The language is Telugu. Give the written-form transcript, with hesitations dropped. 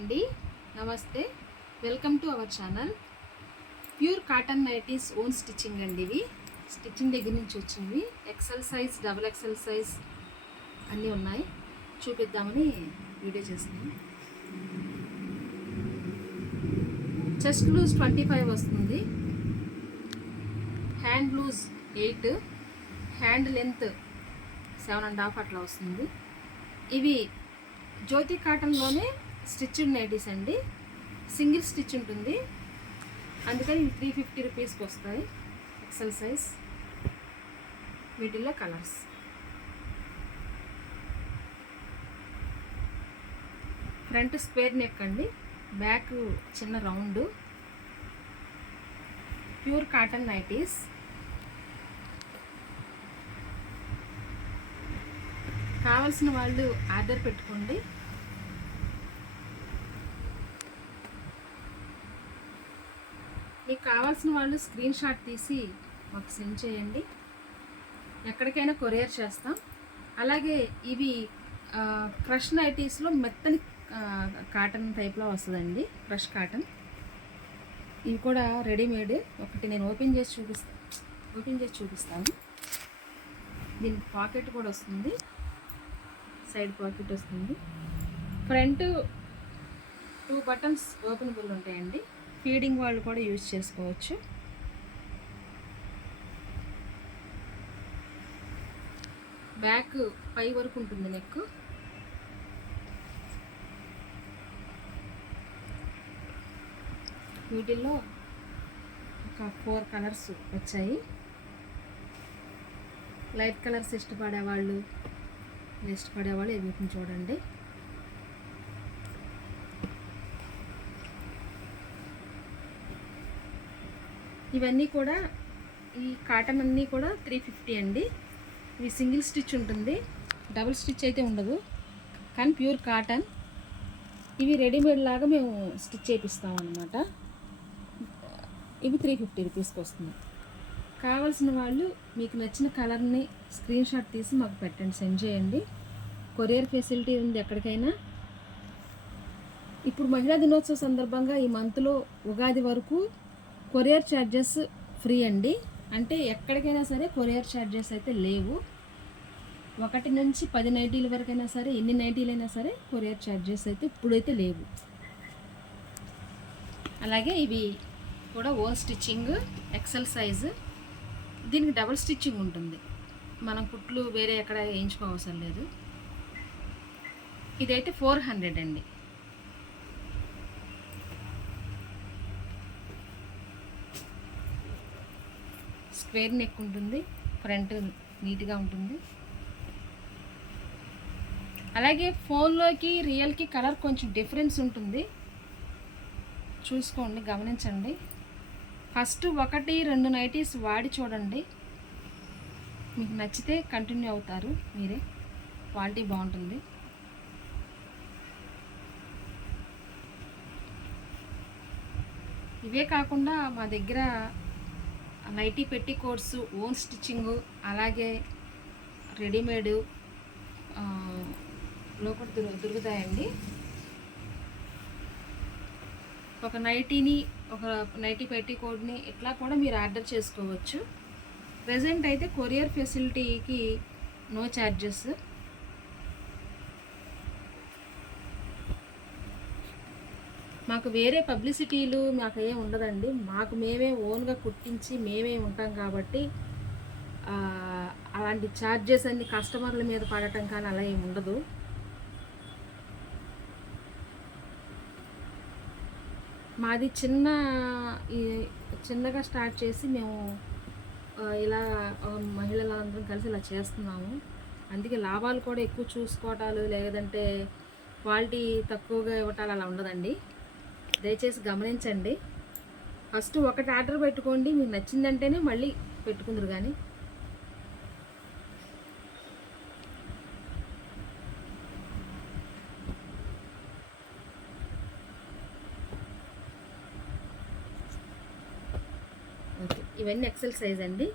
అండి, నమస్తే. Welcome to our channel. Pure cotton nighties own stitching అండి. ఇవి స్టిచ్చింగ్ దగ్గర నుంచి వచ్చినవి. XL size, double XL size అన్నీ ఉన్నాయి. చూపిద్దామని వీడియో చేస్తున్నాను. చెస్ట్ లూజ్ 25 వస్తుంది, హ్యాండ్ లూజ్ 8, హ్యాండ్ లెంత్ 7.5 అట్లా వస్తుంది. ఇవి జ్యోతి కాటన్లోనే స్టిచ్డ్ నైటీస్ అండి. సింగిల్ స్టిచ్ ఉంటుంది, అందుకని ఇవి 350 రూపీస్కి వస్తాయి. XL size. వీటిల్లో కలర్స్. ఫ్రంట్ స్క్వేర్ నెక్ అండి, బ్యాక్ చిన్న రౌండ్. Pure cotton nighties. కావాల్సిన వాళ్ళు ఆర్డర్ పెట్టుకోండి. మీకు కావాల్సిన వాళ్ళు స్క్రీన్ షాట్ తీసి మాకు సెండ్ చేయండి. ఎక్కడికైనా కొరియర్ చేస్తాం. అలాగే ఇవి క్రష్ నైటీస్లో మెత్తని కాటన్ టైప్లో వస్తుందండి, క్రష్ కాటన్. ఇవి కూడా రెడీమేడ్. ఒకటి నేను ఓపెన్ చేసి చూపిస్తాను. దీనికి పాకెట్ కూడా వస్తుంది, సైడ్ పాకెట్ వస్తుంది. ఫ్రంట్ 2 బటన్స్ ఓపెనబుల్ ఉంటాయండి. ఫీడింగ్ వాళ్ళు కూడా యూజ్ చేసుకోవచ్చు. బ్యాక్ పై వరకు ఉంటుంది నెక్. వీటిల్లో ఒక 4 కలర్స్ వచ్చాయి. లైట్ కలర్స్ ఇష్టపడేవాళ్ళు వీటిని చూడండి. ఇవన్నీ కూడా, ఈ కాటన్ అన్నీ కూడా 350 అండి. ఇవి సింగిల్ స్టిచ్ ఉంటుంది, డబుల్ స్టిచ్ అయితే ఉండదు, కానీ ప్యూర్ కాటన్. ఇవి రెడీమేడ్ లాగా మేము స్టిచ్ చేపిస్తాం అన్నమాట. ఇవి 350 రూపీస్కి వస్తుంది. కావాల్సిన వాళ్ళు మీకు నచ్చిన కలర్ని స్క్రీన్ షాట్ తీసి మాకు పెట్టండి, సెండ్ చేయండి. కొరియర్ ఫెసిలిటీ ఉంది ఎక్కడికైనా. ఇప్పుడు మహిళా దినోత్సవ సందర్భంగా ఈ మంత్లో ఉగాది వరకు కొరియర్ ఛార్జెస్ ఫ్రీ అండి. అంటే ఎక్కడికైనా సరే కొరియర్ ఛార్జెస్ అయితే లేవు. 1 నుంచి 10 నైటీల వరకైనా సరే, ఎన్ని నైటీలైనా సరే కొరియర్ ఛార్జెస్ అయితే ఇప్పుడైతే లేవు. అలాగే ఇవి కూడా ఓన్ స్టిచ్చింగ్, ఎక్సెల్ సైజు. దీనికి డబుల్ స్టిచ్చింగ్ ఉంటుంది, మనం కుట్లు వేరే ఎక్కడ వేయించుకోవసరం లేదు. ఇదైతే 400 అండి. స్క్వేర్ నెక్ ఉంటుంది, ఫ్రంట్ నీట్గా ఉంటుంది. అలాగే ఫోన్లోకి రియల్కి కలర్ కొంచెం డిఫరెన్స్ ఉంటుంది, చూసుకోండి, గమనించండి. ఫస్ట్ 1-2 నైటీస్ వాడి చూడండి, మీకు నచ్చితే కంటిన్యూ అవుతారు మీరే. క్వాలిటీ బాగుంటుంది. ఇవే కాకుండా మా దగ్గర నైటీ పెట్టి కోర్సు, ఓన్ స్టిచ్చింగు, అలాగే రెడీమేడు లో కూడా దొరుకుతాయండి. ఒక నైటీ పెట్టి కోడ్ని ఇట్లా కూడా మీరు ఆర్డర్ చేసుకోవచ్చు. ప్రెజెంట్ అయితే కొరియర్ ఫెసిలిటీకి నో ఛార్జెస్. మాకు వేరే పబ్లిసిటీలు మాకు ఏం ఉండదండి. మాకు మేమే ఓన్గా కుట్టించి మేమే ఉంటాం కాబట్టి అలాంటి ఛార్జెస్ అన్ని కస్టమర్ల మీద పడటం కానీ అలా ఏమి ఉండదు. మాది చిన్నగా స్టార్ట్ చేసి మేము ఇలా మహిళలందరం కలిసి ఇలా చేస్తున్నాము. అందుకే లాభాలు కూడా ఎక్కువ చూసుకోవటాలు, లేదంటే క్వాలిటీ తక్కువగా ఇవ్వటాలు అలా ఉండదండి. దయచేసి గమనించండి. ఫస్ట్ ఒకటి ఆర్డర్ పెట్టుకోండి, మీకు నచ్చిందంటేనే మళ్ళీ పెట్టుకుందరు. కానీ ఓకే, ఇవన్నీ ఎక్సెల్ సైజ్ అండి.